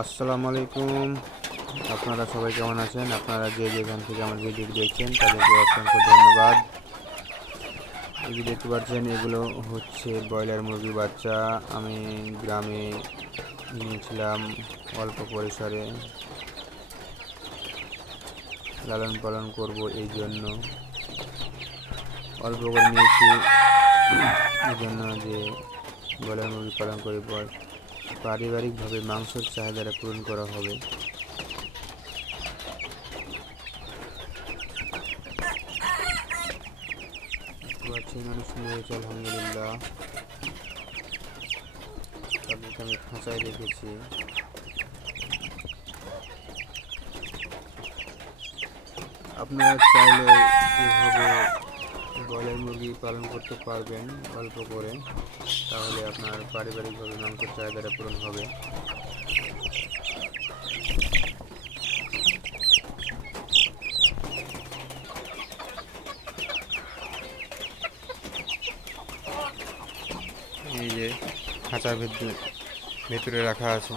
আসসালামু আলাইকুম। আপনারা সবাই কেমন আছেন? আপনারা যে যেখান থেকে আমার ভিডিও দেখছেন, তাদেরকে অসংখ্য ধন্যবাদ। এই দেখতে পাচ্ছেন, এগুলো হচ্ছে ব্রয়লার মুরগি বাচ্চা। আমি গ্রামে নিয়েছিলাম অল্প পরিসরে। লালন পালন করব এই জন্য। অল্প করে নিয়েছি। এই জন্য যে ব্রয়লার মুরগি পালন করে পর পারিবারিকভাবে মাংসের চাহিদাটা পূরণ করা হবে। পাচ্ছেন আলহামদুলিল্লাহ। তাদেরকে আমি খাঁচায় রেখেছি। আপনারা চাইলে এভাবে ব্রয়লার মুরগি পালন করতে পারবেন অল্প করে, তাহলে আপনার পারিবারিকভাবে মাংসের চাহিদাটা পূরণ হবে। এই যে খাঁচার ভেতরে ভেতরে রাখা আছে।